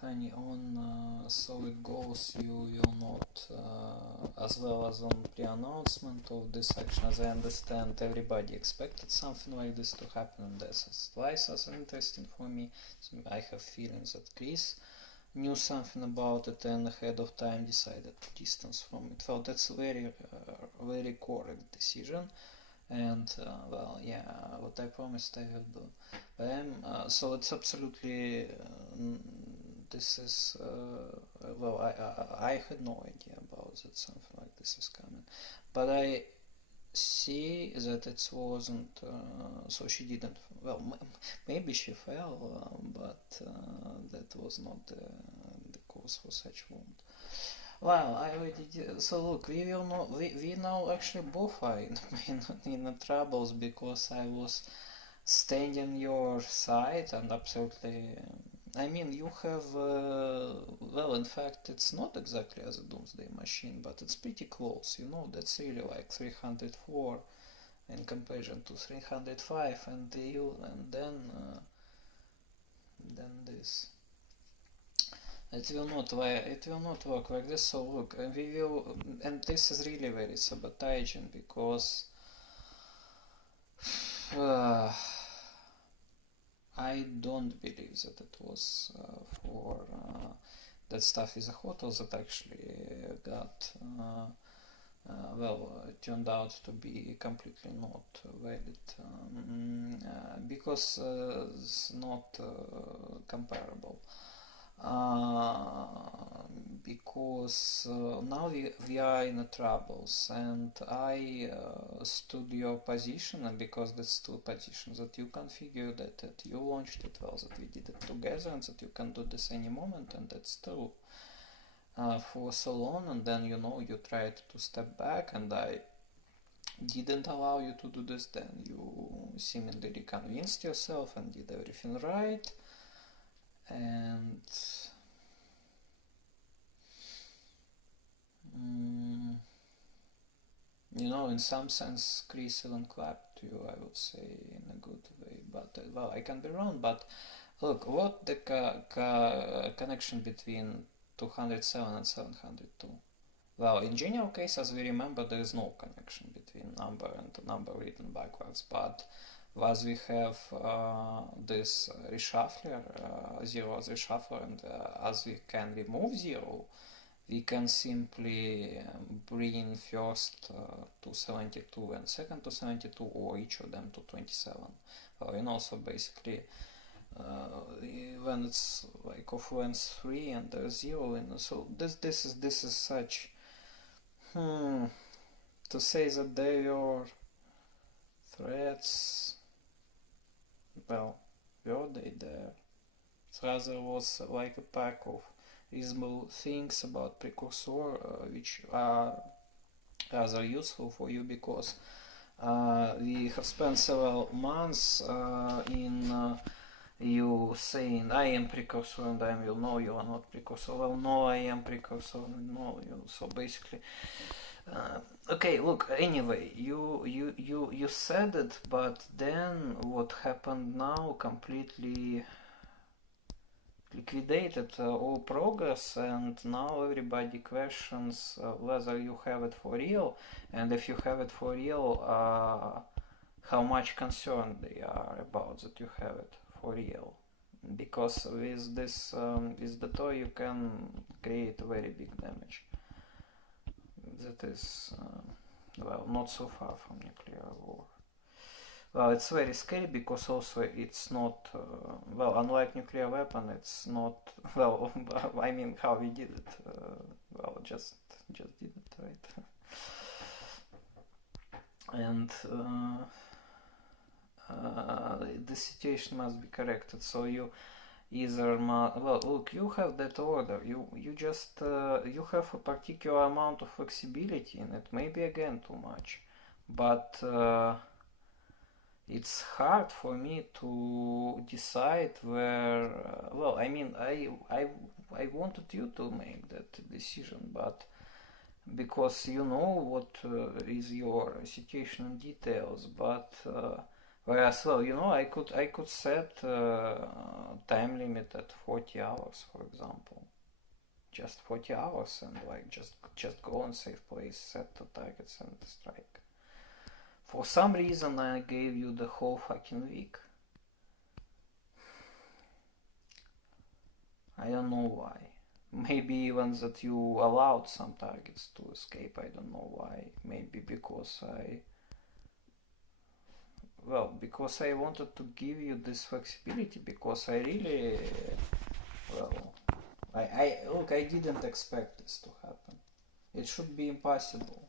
honey, on solid goals you will not, as well as on pre-announcement of this action, as I understand, everybody expected something like this to happen, and that's twice as interesting for me. So I have feelings that Chris knew something about it and ahead of time decided to distance from it. Well, that's a very, very correct decision. And well, yeah, what I promised I will do. So it's absolutely this is well, I had no idea about that something like this is coming, but I see that it wasn't. So she didn't. Well, maybe she fell, but that was not the cause for such wound. Well, I already did. So look, we will know. We now actually both are in troubles because I was staying on your side and absolutely. I mean, you have. Well, in fact, it's not exactly as a Doomsday Machine, but it's pretty close. You know, that's really like 304 in comparison to 305, and then this. It will not work like this. So look, we will, and this is really very sabotaging because I don't believe that it was for that stuff is a hotel that actually got well, turned out to be completely not valid because it's not comparable. Because now we are in troubles, and I stood your position, and because that's two positions that you configured, that you launched it, well, that we did it together, and that you can do this any moment, and that's true for so long, and then you tried to step back, and I didn't allow you to do this. Then you seemingly reconvinced yourself and did everything right, and in some sense, Chris even clapped you, I would say, in a good way. But, well, I can be wrong, but look, what the connection between 207 and 702? Well, in general case, as we remember, there is no connection between number and the number written backwards, but as we have this reshuffler, zero as reshuffler, and as we can remove zero, we can simply bring first to 72 and second to 72, or each of them to 27. So basically, when it's like offense 3 and there's 0, so this is such. To say that they were threats, well, were they there? It rather was like a pack of reasonable things about precursor which are rather useful for you, because we have spent several months in you saying I am precursor and I will know you are not precursor. Well, no, I am precursor and no, you. So basically, okay, look, anyway, you said it, but then what happened now completely liquidated all progress, and now everybody questions whether you have it for real, and if you have it for real, how much concerned they are about that you have it for real. Because with this, with the toy, you can create very big damage. That is, well, not so far from nuclear war. Well, it's very scary because also it's not, well, unlike nuclear weapon, it's not, well, I mean, how we did it, well, just did it, right? And the situation must be corrected, so you either well, look, you have that order, you just you have a particular amount of flexibility in it, maybe again too much, but it's hard for me to decide where well, I mean, I wanted you to make that decision, but because you know what is your situation in details, but Whereas, well, I could set time limit at 40 hours, for example. Just 40 hours and like just go and save place, set the targets and strike. For some reason I gave you the whole fucking week. I don't know why. Maybe even that you allowed some targets to escape. I don't know why. Maybe because because I wanted to give you this flexibility, because I really, well, I didn't expect this to happen. It should be impossible.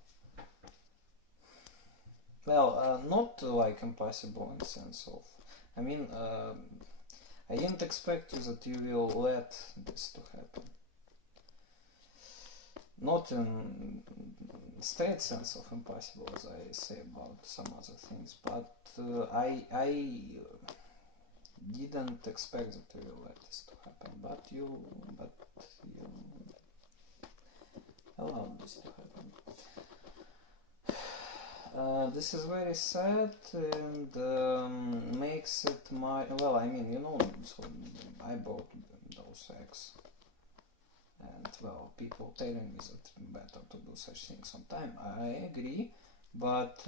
Well, not like impossible in the sense of, I mean, I didn't expect you that you will let this to happen. Not in straight sense of impossible, as I say about some other things, but I didn't expect that you will let this to happen. But you allowed this to happen. This is very sad and makes it my, well, I mean, so I bought those eggs, and well, people telling me that better to do such things on time. I agree, but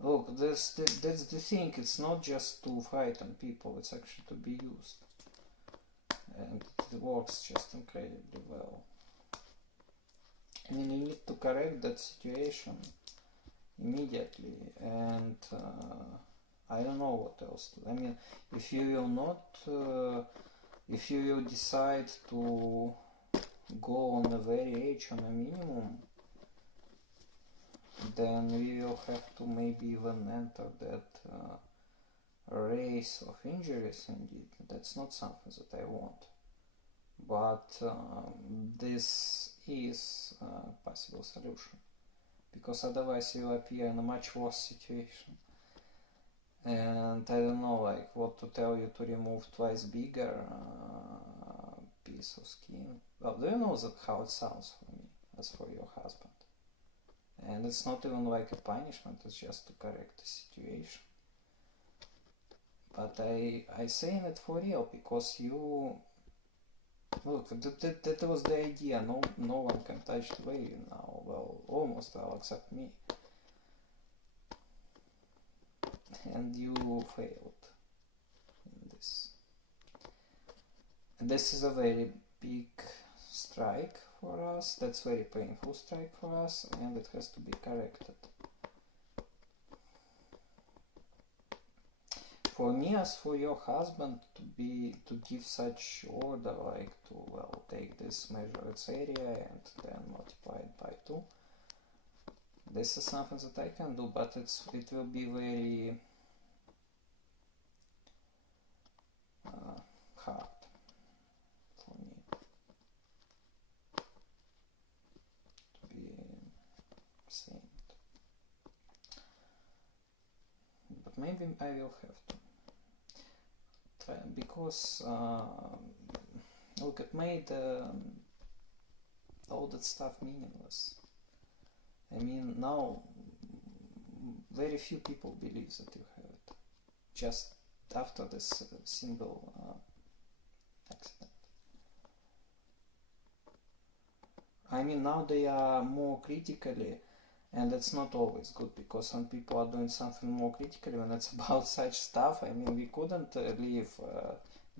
look, that's the thing. It's not just to frighten people; it's actually to be used, and it works just incredibly well. I mean, you need to correct that situation immediately, and I don't know what else to. I mean, if you will not, if you will decide to go on a very edge on a minimum, then we will have to maybe even enter that race of injuries indeed. That's not something that I want. But this is a possible solution, because otherwise you appear in a much worse situation. And I don't know, like, what to tell you to remove twice bigger piece of skin. Well, do you know that how it sounds for me, as for your husband? And it's not even like a punishment, it's just to correct the situation. But I saying it for real, because you, look, that was the idea. No one can touch the baby now. Well, almost all except me. And you failed in this. And this is a very big strike for us. That's very painful strike for us, and it has to be corrected. For me, as for your husband, to give such order, like to, well, take this, measure its area and then multiply it by 2. This is something that I can do, but it will be very hard for me to be saint. But maybe I will have to try, because look, it made all that stuff meaningless. I mean, now very few people believe that you have it, just after this single accident. I mean, now they are more critically, and that's not always good, because when people are doing something more critically, when it's about such stuff, I mean, we couldn't leave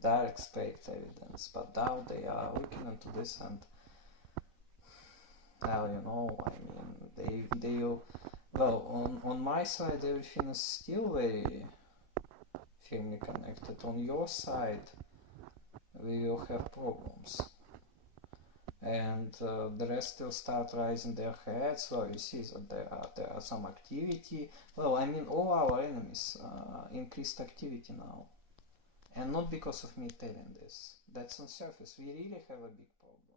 direct faked evidence, but now they are looking into this, and now, I mean, they well, on my side, everything is still very firmly connected. On your side, we will have problems. And the rest will start raising their heads. Well, you see that there are some activity. Well, I mean, all our enemies increased activity now. And not because of me telling this. That's on surface. We really have a big problem.